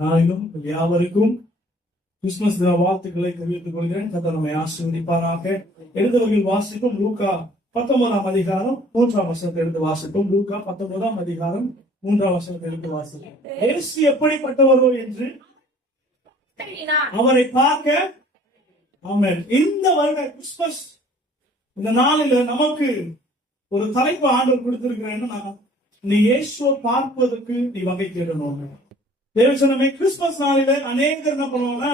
நாளிலும் யாவருக்கும் கிறிஸ்துமஸ் தின வாழ்த்துக்களை தெரிவித்துக் கொள்கிறேன். கர்த்தர் நம்மை ஆசீர்வதிப்பாராக. எழுதுவர்கள் வாசிக்கும் லூக்கா 19ஆம் அதிகாரம் 3ஆம் வசனத்தை எடுத்து வாசிக்கும். லூக்கா 19ஆம் அதிகாரம் 3ஆம் வசனத்தை எடுத்து வாசிக்கும். இயேசு எப்படிப்பட்டவரோ என்று அவரை பார்க்க. ஆமென். இந்த வருட கிறிஸ்துமஸ் இந்த நாளில நமக்கு ஒரு தலைப்பு ஆண்டவர் கொடுத்திருக்கிறேன்னா, நீ இயேசுவை பார்ப்பதற்கு நீ வகை தேடணும். தேவசனமே கிறிஸ்துமஸ் நாளில அநேகர் என்ன பண்ணுவாங்கன்னா,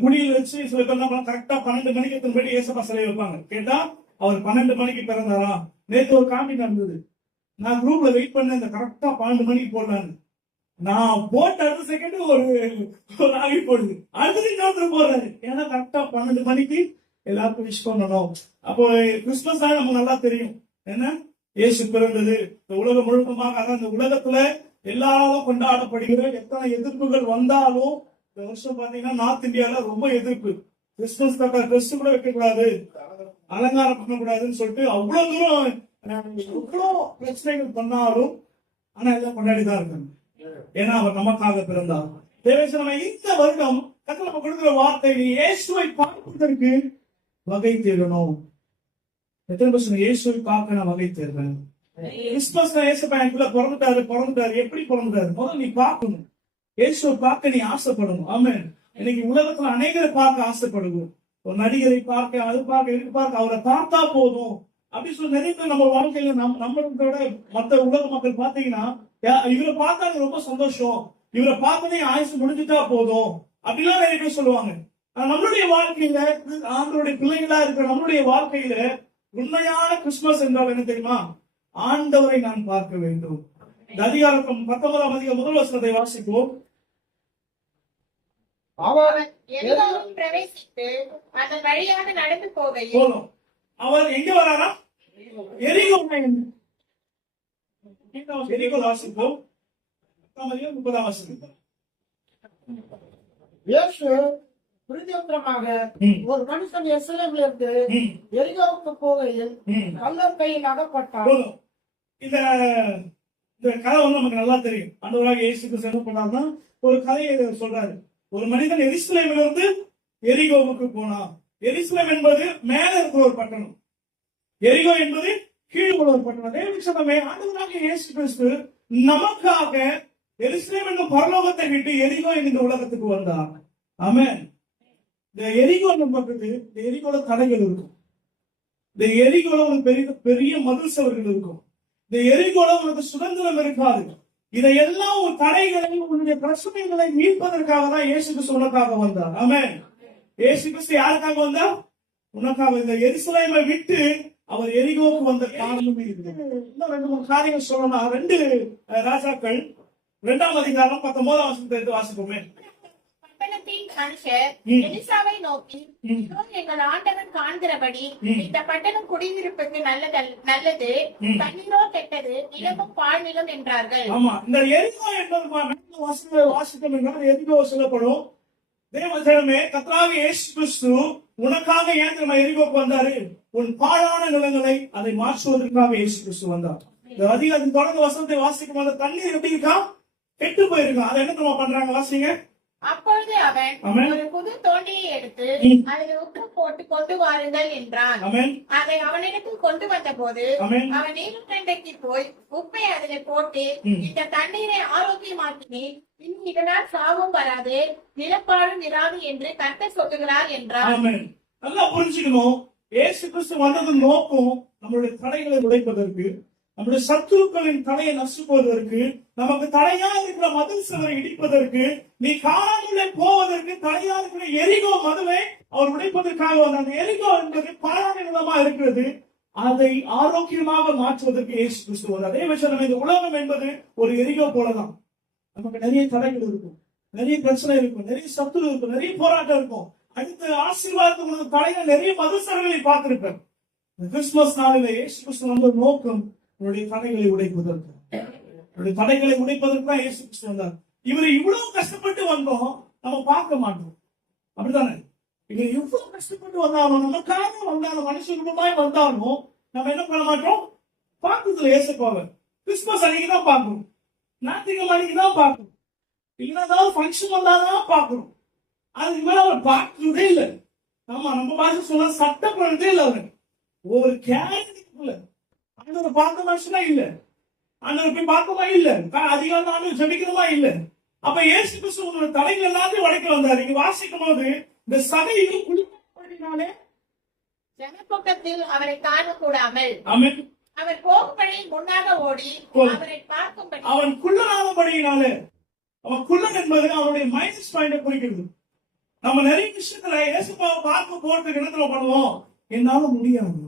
குடியில் வச்சு சில பேர் என்ன பண்ண கரெக்டா 12 மணிக்கு எத்தனை ஏசப்பா சிலை வைப்பாங்க. கேட்டா அவர் 12 மணிக்கு பிறந்தாரா. நேற்று ஒரு காமெடி நடந்தது. நான் குரூப்ல வெயிட் பண்ண இந்த கரெக்டா 12 மணிக்கு போடலான்னு. நான் போட்ட அடுத்த செகண்ட் ஒரு ஆகி போடுது. அடுத்தது இன்னொருத்தர் போடுறாரு. ஏன்னா கரெக்டா 12 மணிக்கு எல்லாருக்கும் விஷ் பண்ணணும். அப்போ கிறிஸ்துமஸ் தான் நமக்கு நல்லா தெரியும். என்ன இயேசு பிறந்தது இந்த உலகம் முழுக்கமாக. அதான் இந்த உலகத்துல எல்லாரும் கொண்டாடப்படுகிற எத்தனை எதிர்ப்புகள் வந்தாலும் இந்த வருஷம் பாத்தீங்கன்னா நார்த் இந்தியால ரொம்ப எதிர்ப்பு. கிறிஸ்துமஸ் ட்ரெஸ் கூட வைக்க கூடாது, அலங்காரம் பண்ணக்கூடாதுன்னு சொல்லிட்டு அவ்வளவு தூரம் எவ்வளவு பிரச்சனைகள் பண்ணாலும் ஆனா எல்லாம் கொண்டாடிதான் இருக்காங்க. ஏன்னா அவர் நமக்காக பிறந்தார். தேவசனமே இந்த வருடம் கர்த்தர் நம்ம கொடுக்கிற வார்த்தை, நீ இயேசுவை பார்ப்பதற்கு வகை தேடணும். எத்தனை பர்சன்ட் இயேசுவை பார்க்க நான் வகை தேடுறேன். கிறிஸ்துமஸ் இயேசுப்பா எனக்குள்ள பிறந்துட்டாரு. எப்படி பிறந்துட்டாரு? முதல்ல நீ பார்க்கணும். இயேசுவை பார்க்க நீ ஆசைப்படணும். ஆமென். இன்னைக்கு உலகத்துல அநேகரை பார்க்க ஆசைப்படுவோம். ஒரு நடிகரை பார்க்க, அது பார்க்க, இதுக்கு பார்க்க, அவரை பார்த்தா போதும் அப்படின்னு சொல்லி நிறைய பேர் நம்ம வாழ்க்கையில நம்மளோட மற்ற உலக மக்கள் பாத்தீங்கன்னா, இவரை பார்த்தா ரொம்ப சந்தோஷம், இவரை பார்த்தனே ஆயுசு முடிஞ்சுட்டா போதும் அப்படிலாம் நிறைய பேர் சொல்லுவாங்க. நம்மளுடைய வாழ்க்கையில ஆண்டவருடைய பிள்ளைகளா இருக்கிற நம்மளுடைய வாழ்க்கையில உண்மையான கிறிஸ்துமஸ் என்றால் என்ன தெரியுமா? ஆண்டவரை நான் பார்க்க வேண்டும். அதிகாரம் 19ஆம் அதிகாரம் முதல் வசனத்தை வாசிப்போம். அவர் பிரவேசித்து அதன் வழியாக நடந்து போகையில் அவர் எங்க வராரா? எரிகோ. எரிகோ வாசிப்போம். 30ஆம் வசனம். இயேசு பிரதியுத்தரமாக, ஒரு மனுஷன் எருசலேமில் இருந்து எரிகோவுக்கு போகையில் கள்ளர் கையில் அகப்பட்டார். இந்த கதை நமக்கு நல்லா தெரியும். ஆண்டவராகிய இயேசு கிறிஸ்து என்ன பண்ணாருன்னா, ஒரு கதையை சொல்றாரு. ஒரு மனிதன் எருசலேமில் இருந்து எரிகோவுக்கு போனான். எருசலேம் என்பது மேல இருக்கிற ஒரு பட்டணம், எரிகோ என்பது கீழே உள்ள ஒரு பட்டணம். தேவசனமே ஆண்டவராகிய இயேசு கிறிஸ்து நமக்காக எருசலேம் என்னும் பரலோகத்தை விட்டு எரிகோ இந்த உலகத்துக்கு வந்தார். ஆமென். இந்த எரிகோ பக்கத்து இந்த எரிகோல தடைகள் இருக்கும். இந்த எரிகோல ஒரு பெரிய பெரிய மதில் சவர்கள் இருக்கும். இந்த எரிகோல உனக்கு சுதந்திரம் இருக்காது. இதையெல்லாம் ஒரு தடைகளை, உன்னுடைய பிரச்சனைகளை மீட்பதற்காக தான் இயேசு கிறிஸ்து உனக்காக வந்தார். ஆமென். இயேசு கிறிஸ்து யாருக்காக வந்தார்? உனக்காக. இந்த எருசலேமை விட்டு அவர் எரிகோவுக்கு வந்த காரணமே இருக்கு. இன்னும் 2-3 காரியங்கள் சொல்லணும். 2 ராஜாக்கள் 2ஆம் அதிகாரம் 19ஆம் வசனத்தை வாசிப்போமே. மனுஷர் எலிசாவை நோக்கி, எங்கள் ஆண்டவன் காண்கிறபடி இந்த பட்டணம் குடியிருப்புக்கு நல்லது, தண்ணீரோ கெட்டது, நிலமும் பாழ்நிலம் என்றார்கள். ஆமா, இந்த எரிகோ என்பது வாசித்தம் என்றால் எரிகோ சொல்லப்படும். தேவஜனமே, கர்த்தராகிய இயேசு கிறிஸ்து உனக்காக ஏன் நம்ம எரிகோக்கு வந்தாரு? உன் பாழான நிலங்களை அதை மாற்றுவதற்காக இயேசு கிறிஸ்து வந்தார். இந்த அதிகாரத்தின் தொடர்ந்து வசனத்தை வாசிக்கும் போது தண்ணீர் எப்படி இருக்கா? கெட்டு போயிருக்கா. அதை என்ன நம்ம பண்றாங்க? வாசிங்க. அப்பொழுது அவன் ஒரு புது தோண்டியை எடுத்து அதில் உப்பு போட்டு கொண்டு வாருங்கள் என்றான். அதை அவனிடத்தில் கொண்டு வந்த போது அவன் நீருக்கண்டைக்கு போய் உப்பை அதில் போட்டு, இந்த தண்ணீரை ஆரோக்கியமாக்கி இனி இதனால் சாவும் வராது, நிலப்பாடும் இராது என்று கர்த்தர் சொல்லுகிறார் என்றான். நல்லா புரிஞ்சுக்கணும். இயேசு கிறிஸ்து வந்ததன் நோக்கம் நம்மளுடைய தடைகளை உடைப்பதற்கு, நம்முடைய சத்துருக்களின் தடையை நசுக்குவதற்கு, நமக்கு தடையா இருக்கிற மதில் சுவரை இடிப்பதற்கு, நீ காணாமலே போவதற்கு தடையா இருக்கிற எரிகோ மதுவை அவர் உடைப்பதற்காக வந்தார். அந்த எரிகோ என்பது பாழான நிலமா இருக்கிறது, அதை ஆரோக்கியமாக மாற்றுவதற்கு இயேசு கிறிஸ்து வந்தார். அதே விஷயம் இந்த உலகம் என்பது ஒரு எரிகோ போலதான். நமக்கு நிறைய தடைகள் இருக்கும், நிறைய பிரச்சனை இருக்கும், நிறைய சத்துரு இருக்கும், நிறைய போராட்டம் இருக்கும். அடுத்து ஆசீர்வாதத்துக்கு தடைகள் நிறைய மதில் சுவர்களை பார்த்திருப்பேன். கிறிஸ்துமஸ் நாளில இயேசு கிறிஸ்து வந்த நோக்கம் உன்னுடைய தடைகளை உடைப்பதற்கு, உன்னுடைய தடைகளை உடைப்பதற்கு தான் இயேசு கிறிஸ்து வந்தார். இவரு இவ்வளவு கஷ்டப்பட்டு வந்தோம், நம்ம பார்க்க மாட்டோம். அப்படித்தானே? இங்க இவ்வளவு கஷ்டப்பட்டு வந்தாலும், நமக்காக வந்தாலும், மனுஷனுமாய் வந்தாலும் நம்ம என்ன பண்ண மாட்டோம்? பார்க்கறதுல ஏசப்பாவை கிறிஸ்துமஸ் அன்னைக்கு தான் பார்க்கணும், ஞாயிற்றுக்கிழமை அன்னைக்கு தான் பார்க்கணும். இல்லைன்னா ஏதாவது ஃபங்க்ஷன் வந்தாதான் பாக்குறோம். அதுக்கு மேல அவர் பார்க்கறதே இல்லை. ஆமா, நம்ம பாஷை சொன்னா சட்டம் பண்ணதே இல்லை. அவரு ஒரு கேரக்டருக்குள்ள ஆண்டவரை பார்த்த மனுஷனா இல்ல, ஆண்டவரை போய் பார்த்தமா இல்ல, அதிகாரம் ஆண்டு ஜெபிக்கிறதா இல்ல. அப்ப இயேசு கிறிஸ்து உங்களோட தலைகள் எல்லாத்தையும் உடைக்க வந்தாரு. இங்க வாசிக்கும் போது இந்த சகையும் குளிப்பாட்டினாலே ஜனக்கூட்டத்தில் அவரை காணக்கூடாமல் ஆமென், அவர் போகும்படி முன்னாக ஓடி அவரை பார்க்கும்படி அவன் குள்ளனாகபடியினாலே, அவன் குள்ளன் என்பது அவனுடைய மைனஸ் பாயிண்ட குறிக்கிறது. நம்ம நிறைய விஷயத்துல இயேசுப்பாவை பார்க்க போறதுக்கு இடத்துல பண்ணுவோம், என்னால முடியாது,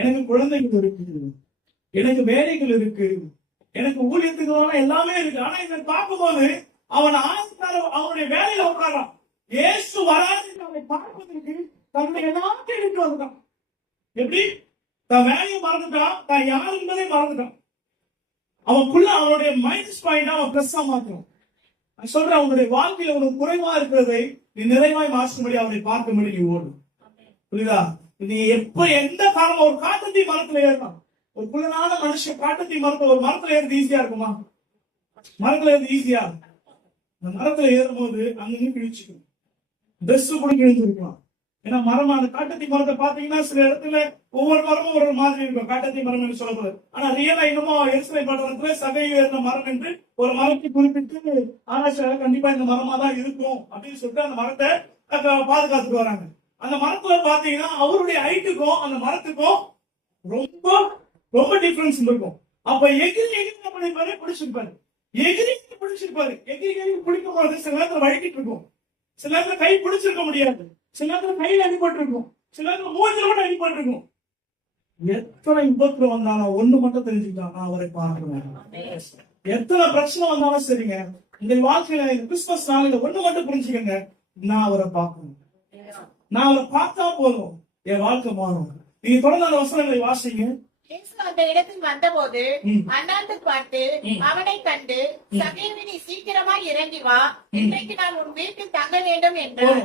எனக்கு குழந்தைகள் இருக்கு, எனக்கு வேலைகள் இருக்கு, எனக்கு ஊழியத்துக்கு எல்லாமே இருக்கு. ஆனா இதை பார்க்கும்போது அவன் அவனுடைய வேலையில உட்காரான். இயேசு வராது அவனை பார்ப்பதற்கு தன்னுடைய எல்லாத்தையும் எடுத்து வந்துட்டான். எப்படி? தன் வேலையை மறந்துட்டான், தான் யார் என்பதை மறந்துட்டான். அவனுக்குள்ள அவனுடைய மைனஸ் பாயிண்ட் அவன் பிளஸ்ஸா மாற்றணும். நான் சொல்றேன், அவனுடைய வாழ்க்கையில உனக்கு குறைவா இருக்கிறதை நீ நிறைவாய் மாற்றும்படி அவனை பார்க்கும்படி நீ ஓடும். புரியுதா? நீ எப்ப எந்த காலம் ஒரு காட்டத்தி மரத்துல ஏறலாம், ஒரு குள்ளனான மனுஷன் காட்டத்தி மரத்துல ஒரு மரத்துல ஏறது ஈஸியா இருக்குமா? மரத்துல ஏறது ஈஸியா? அந்த மரத்துல ஏறும் போது அங்கேயும் கிழிச்சுக்கும், ட்ரெஸ் கூட கிழிஞ்சிருக்கலாம். ஏன்னா மரம், அந்த காட்டத்தி மரத்தை பாத்தீங்கன்னா சில இடத்துல ஒவ்வொரு மரமும் ஒரு மாதிரி இருக்கும், காட்டத்தி மரம் என்று சொல்லப்படுது. ஆனா ரியலா இன்னமும் எரிசலை பட்டணத்துல சகை ஏறின மரம் என்று ஒரு மரத்தை குறிப்பிட்டு ஆராய்ச்சியாளர் கண்டிப்பா இந்த மரமா தான் இருக்கும் அப்படின்னு சொல்லிட்டு அந்த மரத்தை பாதுகாத்துட்டு வராங்க. அந்த மரத்துல பாத்தீங்கன்னா அவருடைய ஹைட்டுக்கும் அந்த மரத்துக்கும் ரொம்ப ரொம்ப டிஃபரன்ஸ் இருக்கும். அப்ப எகிரி என்ன பண்ணிருப்பாரு, பிடிச்சிருப்பாரு, எகிரி பிடிச்சிருப்பாரு. எகிரி பிடிக்கும் போது சில நேரத்துல வழக்கிட்டு இருக்கும், சில நேரத்துல கை பிடிச்சிருக்க முடியாது, சில நேரத்துல கையில அடிபட்டு இருக்கும், சில நேரத்துல மூஞ்சில மட்டும் அடிபட்டு இருக்கும். எத்தனை விபத்து வந்தாலும் ஒண்ணு மட்டும் தெரிஞ்சுக்கிட்டான், நான் அவரை பார்க்கிறேன். எத்தனை பிரச்சனை வந்தாலும் சரிங்க, இந்த வாழ்க்கையில இந்த கிறிஸ்துமஸ் நாளில ஒண்ணு மட்டும் புரிஞ்சுக்கங்க, நான் அவரை பார்க்கணும். நான் அவரை பார்த்தா போதும், என் வாழ்க்கை மாறும். நீங்க தொடர்ந்து அந்த வசனங்களை வாசிங்க. அந்த இடத்தில் வந்தபோது அண்ணாந்து பார்த்து அவனை கண்டு, சகேயுவினி சீக்கிரமாய் இறங்கி வா, இன்றைக்கு நான் உன் வீட்டில் தங்க வேண்டும் என்றார்.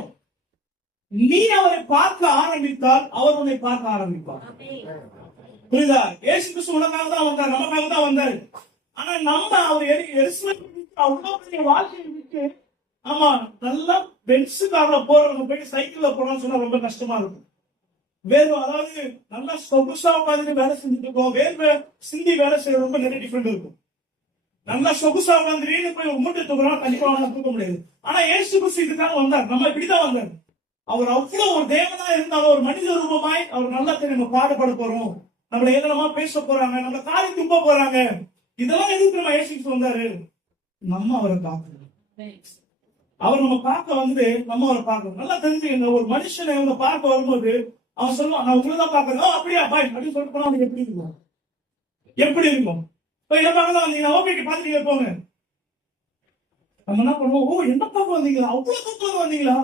நீ அவரை பார்க்க ஆரம்பித்தால் அவர் உன்னை பார்க்க ஆரம்பிப்பார். புரியுதா? இயேசு கிறிஸ்து உனக்காக தான் வந்தார், நமக்காக தான் வந்தாரு. ஆனா நம்ம அவர் அவ்வளவு பெரிய வாழ்க்கையை விட்டு, ஆமா, நல்லா பென்ஸ் கார்ல போறவங்க போய் சைக்கிள்ல போறோம்னு சொன்னா ரொம்ப கஷ்டமா இருக்கும். வேறு, அதாவது நல்லா சொகுசா உட்காந்து வேலை செஞ்சுட்டு இருக்கோம், வேறு சிந்தி வேலை செய்யறது ரொம்ப நிறைய டிஃபரெண்ட் இருக்கும். நல்லா சொகுசா உட்காந்து வீடு போய் மூட்டை தூக்குறோம், கண்டிப்பா தூக்க முடியாது. ஆனா இயேசு கிறிஸ்து இதுக்காக வந்தார், நம்ம இப்படிதான் வந்தார். அவர் அவ்வளவு ஒரு தேவனா இருந்தாலும் ஒரு மனித ரூபமாய் அவர் நல்லா தெரியும், நம்ம பாடுபட போறோம், நம்மள ஏதனமா பேச போறாங்க, நம்ம காரி தும்ப போறாங்க, இதெல்லாம் எதுக்கு நம்ம இயேசு கிறிஸ்து வந்தாரு? நம்ம அவரை பார்க்கணும். அவர் நம்ம பார்க்க வந்து நம்ம அவரை பார்க்கணும். நல்லா தெரிஞ்சுக்கங்க, ஒரு மனுஷனை இவங்க பார்க்க வரும்போது அவன் சொல்லுவான், நான் உங்களதான் பாக்குறேன், அப்படியா பாய் அப்படின்னு சொல்லிட்டு போனா அவனுக்கு எப்படி இருக்கும்? எப்படி இருக்கும்? இப்ப என்ன பார்க்கலாம் வந்தீங்கன்னா ஓகே பாத்துட்டு போங்க, நம்ம என்ன பண்ணுவோம், ஓ என்ன பார்க்க வந்தீங்களா, அவ்வளவு தூக்கம் வந்தீங்களா,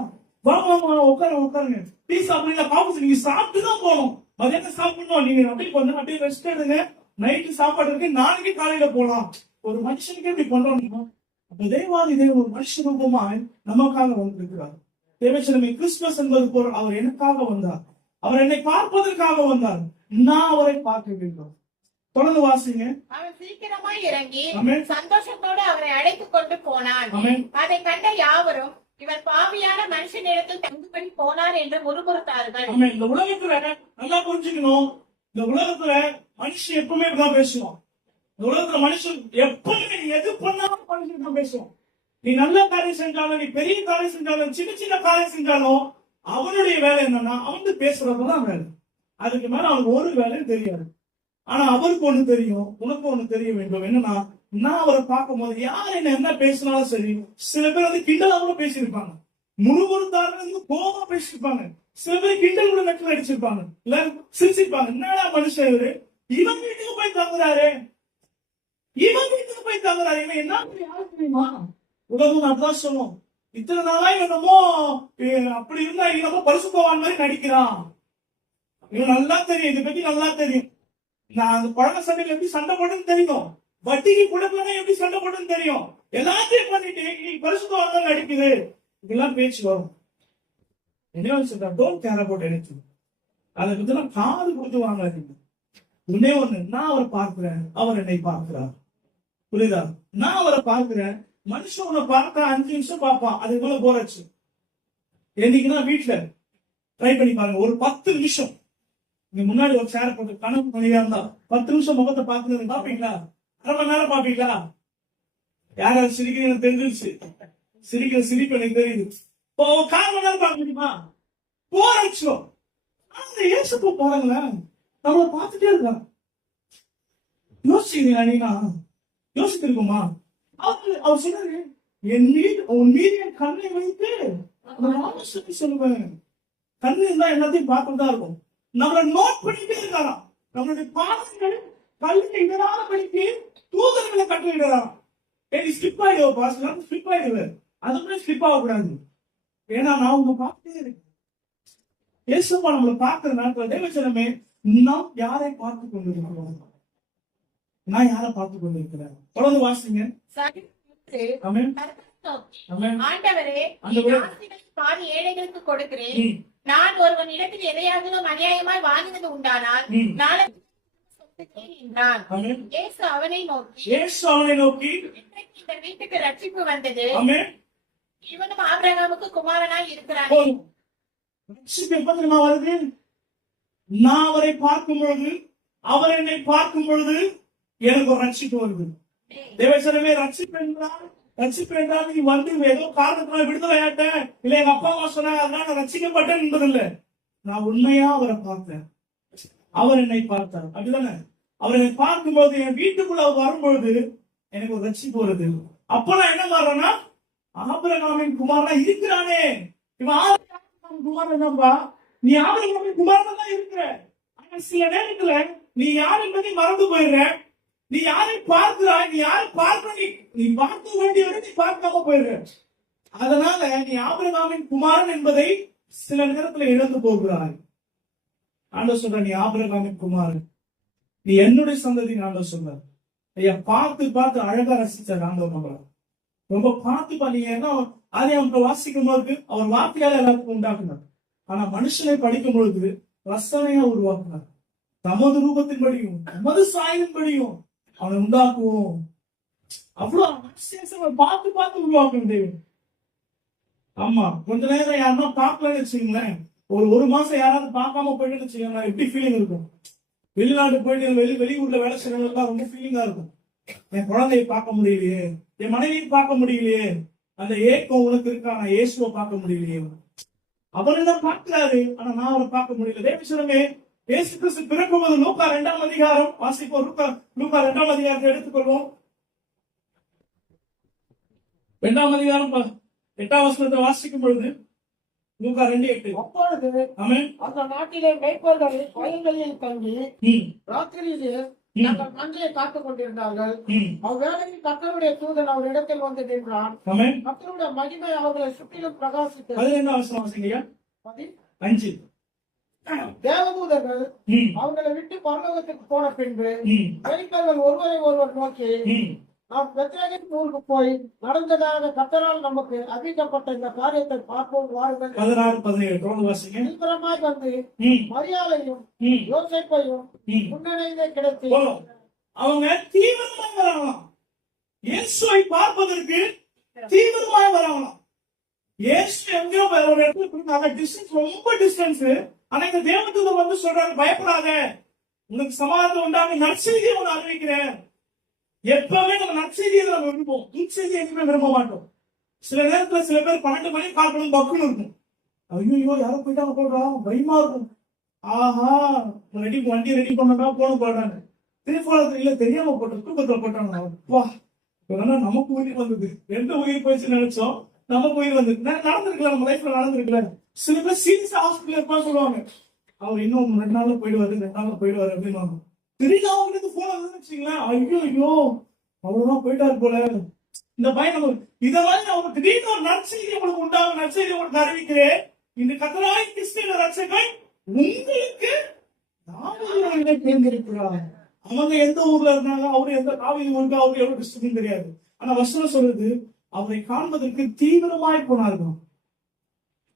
வாங்க வாங்க உட்காருங்க, டீ சாப்பிடுறீங்களா, காஃபி, நீங்க சாப்பிட்டு தான் போகணும், மதியானம் சாப்பிடணும், நீங்க அப்படியே கொஞ்சம் அப்படியே ரெஸ்ட் எடுங்க, நைட்டு சாப்பாடு இருக்கு, நாளைக்கு காலையில போலாம். ஒரு மனுஷனுக்கு இப்படி பண்றோம். அப்ப தேவாதி தேவன் ஒரு மனுஷ ரூபமாய் நமக்காக வந்திருக்கிறார். தேவச்சனமே, கிறிஸ்துமஸ் என்பது பொருள், அவர் எனக்காக வந்தார், அவர் என்னை பார்ப்பதற்காக வந்தார், நான் அவரை பார்க்க வேண்டும். தொடர்ந்து வாசிங்க. அவன் சீக்கிரமாய் இறங்கி சந்தோஷத்தோடு அவரை அழைத்துக் கொண்டு போனான். அதை கண்ட யாவரும் இவர் பாவியான மனுஷனிடத்தில் தங்குபடி போனார் என்று முறுமுறுத்தார்கள். இந்த உலகத்துல நல்லா புரிஞ்சுக்கணும், இந்த உலகத்துல மனுஷன் எப்பவுமே இப்படிதான் பேசுவான். இந்த உலகத்துல மனுஷன் எப்பவுமே எது பண்ணாலும் மனுஷன் தான் பேசுவான். நீ நல்ல காரியம் செஞ்சாலும், நீ பெரிய காரியம் செஞ்சாலும், சின்ன சின்ன காரியம் செஞ்சாலும், அவனுடைய வேலை என்னன்னா அவனுக்கு பேசுறதுதான் வேலை. அதுக்கு மேல அவனுக்கு ஒரு வேலையும் தெரியாது. ஆனா அவருக்கு ஒண்ணு தெரியும், உனக்கு ஒண்ணு தெரிய வேண்டும். என்னன்னா, நான் அவரை பார்க்கும் போது யார் என்ன பேசினாலும் சரி, சில பேர் வந்து கிண்டலா கூட பேசியிருப்பாங்க, முறுமுறுத்தாரு கோபமா பேசியிருப்பாங்க, சில பேர் கிண்டல் கூட நக்கல் அடிச்சிருப்பாங்க, இல்ல சிரிச்சிருப்பாங்க. என்னடா மனுஷன் இவரு, இவன் வீட்டுக்கு போய் தங்குறாரு, இவன் வீட்டுக்கு போய் தங்குறாரு, இவன் என்ன யாரு தெரியுமா? உலகம் அப்படிதான் சொல்லும். இத்தனை நாளா என்னமோ அப்படி இருந்தா என்னமோ பரிசுத்தவான் மாதிரி நடிக்கிறான். இவன் நல்லா தெரியும், இதை பத்தி நல்லா தெரியும். நான் அந்த பழக்க சண்டையில எப்படி சண்டை போடுன்னு தெரியும், வட்டிக்கு கொடுக்கலன்னா எப்படி சண்டை போடுன்னு தெரியும், எல்லாத்தையும் பண்ணிட்டு நீ பரிசுத்தவான் மாதிரி நடிக்குது, இதெல்லாம் பேச்சு வரும். என்ன சொல்ற, டோன்ட் கேர் அபவுட் எனிதிங். அதை பத்தி காது கொடுத்து வாங்காதீங்க. ஒன்னே ஒண்ணு, நான் அவரை பார்க்கிறேன், அவர் என்னை பார்க்கிறார். புரியுதா? நான் அவரை பார்க்கிறேன், மனுஷன் உன்னை பார்த்தா 5 நிமிஷம் பார்ப்பான், அதுக்கு மேல போர் ஆச்சு. என்னைக்குன்னா வீட்டுல ட்ரை பண்ணி பாருங்க, ஒரு 10 நிமிஷம் நீ முன்னாடி ஒரு சேர போட்டு கணக்கு பண்ணியா இருந்தா 10 நிமிஷம் முகத்தை பார்த்து பாப்பீங்களா? 1/2 மணி நேரம் பாப்பீங்களா? யாராவது சிரிக்கிறீங்க தெரிஞ்சிருச்சு, சிரிக்கிற சிரிப்பு எனக்கு தெரியுது. இப்போ 1/4 மணி நேரம் பார்க்க முடியுமா? போர் ஆயிடுச்சோம். ஆனா ஏசப்ப பாருங்களேன், நம்மளை பார்த்துட்டே இருக்கான். யோசிக்கிறீங்களா? நீனா யோசிச்சிருக்குமா? அவர் சொன்னாரு, உன் மீது என் கண்ணை வைத்து சொல்லுவேன். கண்ணு இருந்தா எல்லாத்தையும் பார்த்துதான் இருக்கும். நம்மளை நோட் பண்ணிட்டே இருக்காராம். நம்மளுடைய பாதங்கள் கல்லுக்கு இடராத படிக்கு தூதர்களை கட்டளையிடலாம். ஸ்லிப் ஆயிடுவோம், பாஸ்டர் ஸ்லிப் ஆயிடுவேன். அது கூட ஸ்லிப் ஆகக்கூடாது. ஏன்னா நான் உங்க பார்த்துட்டே இருக்கேன். இயேசுவா நம்மளை பார்க்கிற நேரத்தில் தேவச்சனமே, நாம் யாரை பார்த்து கொண்டிருக்கிறோம்? நான் யாரை பார்த்து கொண்டிருக்கிறேன்? தொடர்ந்து வாசிங்க. ஆமென். ஆண்டவரே, பாதி ஏழைகளுக்கு கொடுக்கிறேன். நான் ஒருவன் இடத்தில் எதையாவது அநியாயமாய் வாங்கினது உண்டானால் நாளை என்றான். இயேசு அவனை நோக்கி, இந்த வீட்டுக்கு ரட்சிப்பு வந்தது, இவனும் ஆபிரகாமுக்கு குமாரனாய் இருக்கிறான். வருது. நான் அவரை பார்க்கும் பொழுது, அவர் என்னை பார்க்கும் பொழுது எனக்கு ஒரு ரட்சிப்பு வருது. தேவசனமே, ரட்சிப்பு என்றால் நீ வந்து ஏதோ காரணத்தினால விடுதலையாட்ட இல்ல எங்க அப்பா அம்மா சொன்னாங்க அதனால நான் ரட்சிக்கப்பட்டேன் என்பதில்லை. நான் உண்மையா அவரை பார்த்தேன், அவர் என்னை பார்த்தார். அப்படிதானே? அவர் என்னை பார்க்கும்போது என் வீட்டுக்குள்ள அவர் வரும்பொழுது எனக்கு ஒரு ரட்சிப்பு வருது. அப்ப நான் என்ன மாறேன்னா, ஆபிரகாமின் குமாரனா இருக்கிறானே, இவன் ஆபிரகாமின் குமாரன் என்னப்பா, நீ ஆபிரகாமின் குமாரன் தான் இருக்கிற. ஆனா சில நேரத்துல நீ யார் என்பதை மறந்து போயிடுற. நீ யாரை பார்க்கிறாய், நீ யாரை பார்க்க நீ பார்க்க வேண்டியவரை நீ பார்க்காம போயிடுற. அதனால நீ ஆபிரகாமின் குமாரன் என்பதை சில நேரத்துல இழந்து போகிறாய். ஆண்டவர் சொல்ற, நீ ஆபிரகாமின் குமாரன், நீ என்னுடைய சந்ததி. ஆண்டவர் சொல்ற, ஐயா பார்த்து அழகா ரசிச்சார் ஆண்டவர் நம்மள. ரொம்ப பார்த்து நீங்க என்ன அதை அவங்க வாசிக்கும் போது அவர் வார்த்தையால எல்லாத்துக்கும் உண்டாக்குனார். ஆனா மனுஷனை படிக்கும் பொழுது ரசனையா உருவாக்குனார். தமது ரூபத்தின்படியும் தமது சாயின்படியும் அவனை உண்டாக்குவோம். அவ்வளவு பார்த்து உருவாக்கணும் தேவன். ஆமா, கொஞ்ச நேரம் யாருன்னா பார்க்கலன்னு வச்சுக்கீங்களேன், ஒரு மாசம் யாராவது பார்க்காம போயிட்டு வச்சுக்கோங்களேன், எப்படி ஃபீலிங் இருக்கும்? வெளிநாட்டு போயிட்டு வெளியூர்ல வேலை செய்யறவங்க ரொம்ப ஃபீலிங்கா இருக்கும். என் குழந்தைய பார்க்க முடியலையே, என் மனைவியை பார்க்க முடியலையே, அந்த ஏக்கம் உனக்கு இருக்கா? நான் இயேசுவை பார்க்க முடியலையே. அவர் என்ன பார்க்கிறாரு, ஆனா நான் அவரை பார்க்க முடியல. தேவசனமே, இயேசு கிறிஸ்து பிறக்கும்போது லூக்கா 2ஆம் அதிகாரம் வாசிப்போம். லூக்கா 2ஆம் அதிகாரத்தை எடுத்துக்கொள்வோம். 2ஆம் அதிகாரம் 8ஆம் வசனத்தை வாசிக்கும் பொழுது லூக்கா 2:8. அப்பொழுது அந்த நாட்டிலே மேய்ப்பர்கள் வயல்களில் தங்கி ராத்திரியிலே தங்கள் மந்தையை காத்துக் கொண்டிருந்தார்கள். அவ்வேளையில் கர்த்தருடைய தூதன் அவர் இடத்தில் வந்து நின்றான். கர்த்தருடைய மகிமை அவர்களை சுற்றிலும் பிரகாசித்தது. 5 தேவதூதர்கள் அவர்களை விட்டு பரலோகத்துக்கு போன பின்பு மேய்ப்பர்கள் ஒருவரை ஒருவர் நோக்கி, நாம் பெத்லகேம் ஊருக்கு போய் நடந்ததாக கர்த்தரால் நமக்கு அறிவிக்கப்பட்ட இந்த காரியத்தை பார்ப்போம் வாருங்கள். 16-17 சீக்கிரமாய் வந்து மரியாதையும் யோசேப்பையும் முன்னணியிலே கிடைத்து அவங்க தீவிரமாய் வராங்களாம். இயேசுவை பார்ப்பதற்கு தீவிரமாய் வராங்களாம். இயேசு எங்கேயோ ஒரு இடத்துல கொடுத்தாங்க, டிஸ்டன்ஸ் ரொம்ப டிஸ்டன்ஸ். ஆனா இந்த தேவதூதர் வந்து சொல்றாரு, பயப்படாத, உனக்கு சமாதானம் உண்டாக நற்செய்தியை ஒன்று அறிவிக்கிறேன். எப்பவுமே நம்ம நற்செய்தியை நம்ம விரும்புவோம், துன்செய்தியை எதுவுமே விரும்ப மாட்டோம். சில நேரத்துல சில பேர் 12 மணி கால் பண்ணி பக்குன்னு இருக்கும். ஐயோ யாரும் போயிட்டாங்க போடுறா, பயமா இருக்கும். ஆஹா வண்டி ரெடி பண்ணா போன போடுறாங்க. திருப்பி இல்ல தெரியாம போட்டோம், தூக்கத்துல போட்டாங்க. வா நமக்கு உயிர் வந்தது, எந்த உயிர் போயிடுச்சுன்னு நினைச்சோம், நமக்கு உயிர் வந்தது. நடந்திருக்கல, நம்ம லைஃப்ல நடந்திருக்கல. சில பேர் சீரியஸா ஹாஸ்பிட்டல் இருப்பா சொல்லுவாங்க, அவர் இன்னும் 2 நாள்ல போயிடுவாரு 2 நாள்ல போயிடுவாரு அப்படின்னு. திடீர்னு அவங்களுக்கு போன் வந்து வச்சுங்களேன், ஐயோ அவ்வளவுதான் போயிட்டாரு போல. இந்த பையன் இத மாதிரி அவங்க திடீர்னு ஒரு நற்செய்தி உங்களுக்கு உண்டாகும், நற்செய்தி உங்களுக்கு அறிவிக்கிறேன். இந்த கர்த்தராகிய கிறிஸ்துவின் ரட்சகர் உங்களுக்கு தேர்ந்தெடுக்கிறார். அவங்க எந்த ஊர்ல இருந்தாங்க, அவரு எந்த காவிரி ஊருக்கு, அவருக்கு எவ்வளவு டிஸ்ட்ரிக்ட் தெரியாது. ஆனா வசனம் சொல்றது, அவரை காண்பதற்கு தீவிரமாய் போனார்கள்,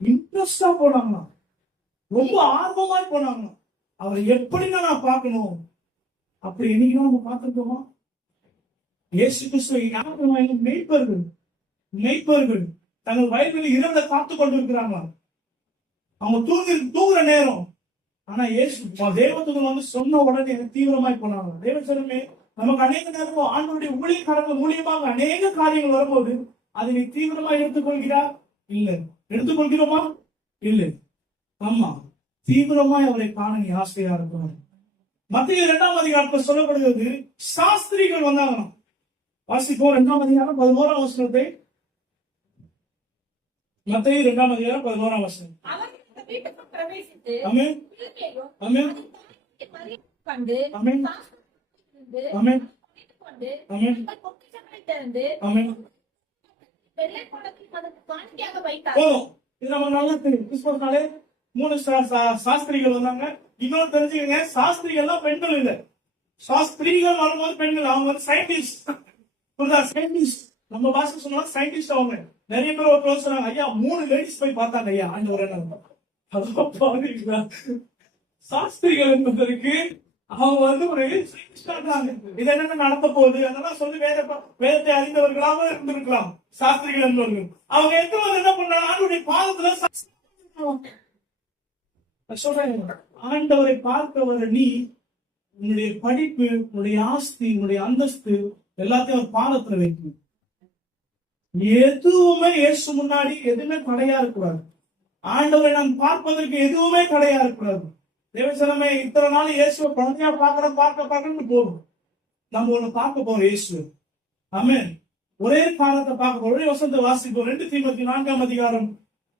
இன்ட்ரெஸ்டா போனாங்களாம், ரொம்ப ஆர்வமாய் போனாங்களாம். அவரை எப்படின்னா நான் பார்க்கணும். அப்படி என்னைக்கு நம்ம பார்த்துருக்கோமா? இயேசு கிறிஸ்துவை யாரும் மேய்ப்பர்கள் மேய்ப்பர்கள் தங்கள் வயல்களில் இரவுல காத்து கொண்டிருக்கிறாங்க. அவங்க தூங்குற நேரம். ஆனா இயேசு தேவதூதன் வந்து சொன்ன உடனே தீவிரமாய் போனாங்க. தேவச்சனமே, நமக்கு அநேக நேரம் ஆண்டவருடைய ஊழியக்காரர்கள் மூலியமாக அநேக காரியங்கள் வரும்போது அதை நீ தீவிரமா எடுத்துக்கொள்கிறா? இல்ல. எடுத்துக்கொள்கிறோமா? இல்லை. ஆமா, தீவிரமாய் அவரை காண நீ ஆசையா இருக்கணும். மத்திய 2ஆம் அதிகாரத்தில் சொல்லப்படுகிறது, சாஸ்திரிகள் வந்தாங்க. வாசிப்போம் 2ஆம் அதிகாரம் 11ஆம் வசனத்தை. மத்திய 2ஆம் அதிகாரம் 11ஆம் வசனம். அவர் அந்த வீட்டுக்குள் பிரவேசித்து ஆமென், உள்ளேயும் ஆமென், மரியாதை கண்டு ஆமென், சாஸ்திரியிலிருந்து ஆமென், கொண்டு ஆமென், தங்கள் பொக்கிஷங்களை திறந்து ஆமென். வெள்ளை குடத்தில் அதற்கு காணிக்கையாக வைத்தார். போதும். இது நம்ம நல்லா தெரியும். கிறிஸ்துவனாலே 3 சாஸ்திரிகள் வந்தாங்க. இன்னொரு தெரிஞ்சுக்கங்க, சாஸ்திரிகள்லாம் பெண்கள் இல்ல. சாஸ்திரிகள் வரும்போது பெண்கள். அவங்க வந்து சயின்டிஸ்ட். சயின்டிஸ்ட். நம்ம பாஷை சொன்னா சயின்டிஸ்ட். அவங்க நிறைய பேர் ஒரு சொன்னாங்க, ஐயா 3 லேடிஸ் போய் பார்த்தாங்க ஐயா ஆண்டவர். சாஸ்திரிகள் என்பதற்கு அவங்க வந்து ஒரு சயின்டிஸ்டா இருந்தாங்க. இது என்னென்ன நடத்த போகுது அதெல்லாம் சொல்லி வேதத்தை அறிந்தவர்களாக இருந்திருக்கலாம் சாஸ்திரிகள் என்பவர்கள். அவங்க எத்தனை வந்து என்ன பண்றாங்க, ஆண்டவருடைய பாதத்துல சொல்றேன், ஆண்டவரை பார்க்க வர நீ உன்னுடைய படிப்பு, உன்னுடைய ஆஸ்தி, உன்னுடைய அந்தஸ்து எல்லாத்தையும் ஒரு பாதத்துல வைக்கணும். எதுவுமே இயேசு முன்னாடி எதுவுமே தடையா இருக்கக்கூடாது. ஆண்டவரை நான் பார்ப்பதற்கு எதுவுமே தடையா இருக்கக்கூடாது. தேவசனமே, இத்தனை நாள் இயேசுவை குழந்தையா பார்க்கணும்னு போகும். நம்ம ஒண்ணு பார்க்க போறோம் இயேசு. ஆமென். ஒரே காலத்தை பார்க்க போறோம். ஒரே வசனத்தை வாசிப்போம். 2 தீமோத்தேயு 4ஆம் அதிகாரம்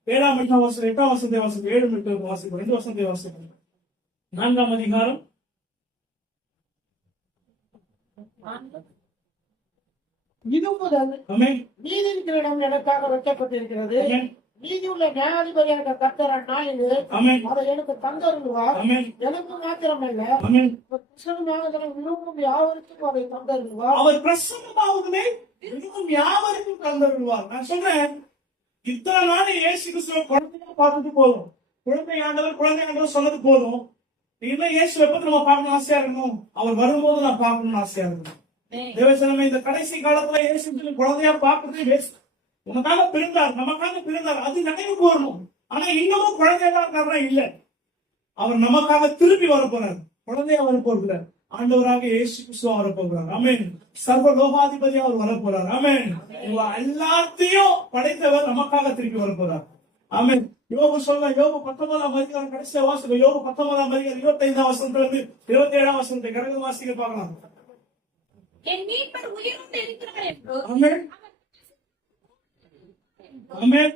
7ஆம் 8ஆம் வசனம் 8ஆம் வசனத்தை வாசிப்போம். 7 8 வாசிப்போம். 2 வசனத்தை வாசிப்போம். 4ஆம் அதிகாரம் இது முதல் ஆமென், நீதியின் கிரீடம் எனக்காக வைக்கப்பட்டிருக்கிறது. ஆமென், நீதியுள்ள நியாயாதிபதியான கர்த்தர் அந்நாளிலே ஆமென், அதை எனக்கு தந்தருள்வார். ஆமென், எனக்கு மாத்திரமல்ல, ஆமென். பிரசன்னமானதனை விரும்பும் யாவருக்கும் அதை தந்தருள்வார். அவர் பிரசன்னமாவதுமே இன்னும் யாவருக்கும் தந்தருள்வார். நான் சொல்றேன், இத்தனை நாள் இயேசு கிறிஸ்துவ குழந்தையா பார்த்தது போதும். குழந்தை ஆண்டவர் சொன்னது போதும். இன்னும் இயேசு எப்ப நம்ம பார்க்கணும் ஆசையா இருக்கணும், அவர் வரும்போது நான் பார்க்கணும்னு ஆசையா இருக்கணும். தேவசனமே, இந்த கடைசி காலத்துல இயேசு குழந்தையா பார்க்கறது வேஸ்ட். உனக்காக பிறந்தார், நமக்காக பிறந்தார், அது நினைவு வரணும். ஆனா இன்னமும் குழந்தையா இருக்காரா? இல்ல. அவர் நமக்காக திருப்பி வர போறார். குழந்தையா வர போறதுல ஆண்டவராக இயேசு கிறிஸ்துவா வர போகிறார். ஆமென். சர்வ லோகாதிபதியா அவர் வர போறார். ஆமென். எல்லாத்தையும் படைத்தவர் நமக்காக திருப்பி வர போறார். ஆமென். யோபு சொல்ல, யோபு 19ஆம் அதிகாரம் கடைசியா வாசிக்க. யோபு 19ஆம் அதிகாரம் 25ஆம் வசனத்துல இருந்து 27ஆம் வசனத்தை கடக வாசிக்க பார்க்கலாம். என் மீட்பர் உயிரோடு இருக்கிறார் என்றும் ஆமென், ஆமென்.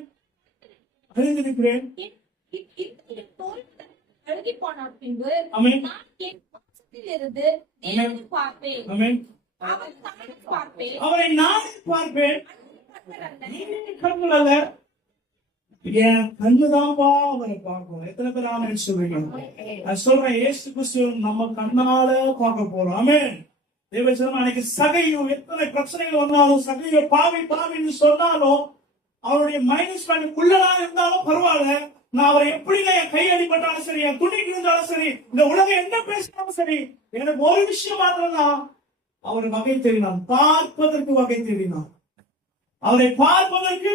அறிந்திருக்கிறேன். என் தோல் அழுகி போன பின்பு ஆமென், நான் என் வாசத்திலிருந்து தேவனை பார்ப்பேன். ஆமென். அவர் தானே பார்ப்பேன். அவரை நான் பார்ப்பேன். கர்த்தர் அல்ல. நீ கண்கள் அல்ல, என் கண்ணுதான்பா அவரை பார்க்கணும். எத்தனை பேர் ஆமென் சொல்றீங்க? நான் சொல்றேன், இயேசு கிறிஸ்து நம்ம கண்ணால பார்க்க போறோம். ஆமென். தேவச்சனம், அன்னைக்கு சகையும் எத்தனை பிரச்சனைகள் வந்தாலும், சகையோ பாவின்னு சொன்னாலும், அவருடைய மைனஸ் பாயிண்ட்குள்ளதா இருந்தாலும் பரவாயில்ல, நான் அவரை எப்படி என் கை அடிபட்டாலும் சரி, என் துணிக்கு இருந்தாலும் சரி, இந்த உலகம் என்ன பேசினாலும் சரி, எனக்கு ஒரு விஷயம் மாத்திரம் தான், அவர் வகை தெரினான், பார்ப்பதற்கு வகை தெரினான். அவரை பார்ப்பதற்கு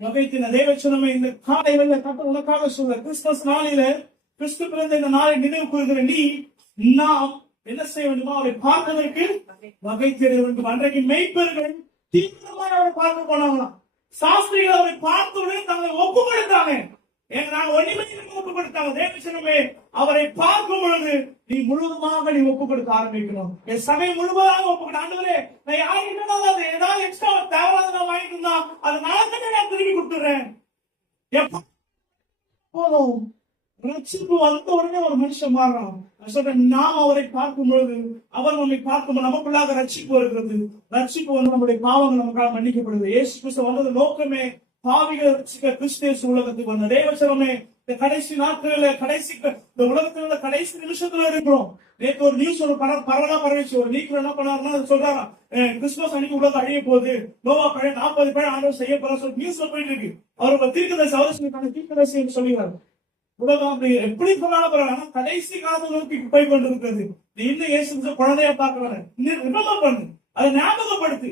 வகை தெரின. தேவச்சனமே, இந்த காலையில கர்த்தர் உனக்காக சொல்ல, கிறிஸ்துமஸ் நாளில கிறிஸ்து பிறந்த இந்த நாளை நினைவு கூறுகிற நீ, நாம் என்ன செய்ய வேண்டுமோ அவரை பார்ப்பதற்கு வகை தெரிய வேண்டும். அன்றைக்கு மெய்ப்பெருகள் தீவிரமாக அவரை பார்க்க போனாங்களாம். சாஸ்திரிகள் அவரை பார்த்தவுடன் தங்களை ஒப்பு கொடுத்தாங்க. நாங்கள் ஒன்றுமே ஒப்பு கொடுத்தாங்க. தேவச்சனமே, அவரை பார்க்கும் பொழுது நீ முழுவதுமாக நீ ஒப்பு கொடுக்க ஆரம்பிக்கணும். என் சபை முழுவதாக ஒப்பு கொடுக்க. ஆண்டவரே, நான் யாருக்கிட்ட ஏதாவது எக்ஸ்ட்ரா தேவையானதை நான் வாங்கிட்டு இருந்தா அதை நான் தானே நான் திருப்பி கொடுத்துறேன். போதும். ரட்சிப்பு வந்த உடனே ஒரு மனுஷன் மாறுறான். சொல்றேன், நாம் அவரை பார்க்கும் பொழுது, அவர் நம்மை பார்க்கும் நமக்குள்ளாக ரட்சிப்பு வருகிறது. ரட்சிப்பு வந்து நம்முடைய பாவங்கள் நமக்காக மன்னிக்கப்படுது. இயேசு கிறிஸ்து வந்தது நோக்கமே பாவிகள் ரட்சிக்க கிறிஸ்து உலகத்துக்கு வந்த. தேவச்சனமே, இந்த கடைசி நாட்களில் இந்த உலகத்தில் உள்ள கடைசி நிமிஷத்துல இருக்கிறோம். நேற்று ஒரு நியூஸ் ஒரு பரவலா பரவிச்சு. ஒரு நீக்கர் என்ன பண்ணாருன்னா சொல்றாரா, கிறிஸ்துமஸ் அன்னைக்கு உலகம் அழிய போகுது, நோவா பழைய 40 பேர் ஆண்டவர் செய்ய போற சொல்லி நியூஸ்ல போயிட்டு இருக்கு. அவர் தீர்க்கதரிசி அவசியம் தீர்க்கதரிசி சொல்லுகிறார். உலகம் அப்படி எப்படி சொன்னாலும் பரவாயில்ல, கடைசி காலத்தை நோக்கி போய் கொண்டிருக்கிறது. நீ இன்னும் இயேசு குழந்தையா பார்க்க வர, இன்னும் ரிமெம்பர் பண்ணு, அதை ஞாபகப்படுத்து.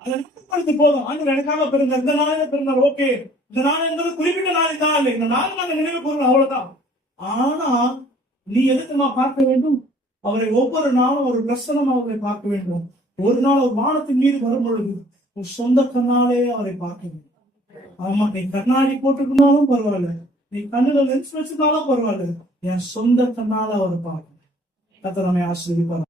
அதை நினைவுபடுத்தி போதும். ஆண்டவர் எனக்காக பிறந்தார், இந்த நாளில பிறந்தார், ஓகே. இந்த நாள் என்பது குறிப்பிட்ட நாளில் தான் இல்லை, இந்த நாள் நாங்க நினைவு கூறணும், அவ்வளவுதான். ஆனா நீ எதுக்கு நான் பார்க்க வேண்டும்? அவரை ஒவ்வொரு நாளும் ஒரு பிரசனமா அவரை பார்க்க வேண்டும். ஒரு நாள் ஒரு வானத்தின் மீது வரும் பொழுது உன் சொந்த கண்ணாலே அவரை பார்க்க வேண்டும். ஆமா, நீ கண்ணாடி போட்டுக்கனாலும் பரவாயில்ல, நீ கண்ணுல லென்ஸ் வச்சிருந்தாலும் பரவாயில்ல, என் சொந்த கண்ணால அவரை பார்க்கணும். கர்த்தர் நம்மை ஆசீர்வதிப்பார்.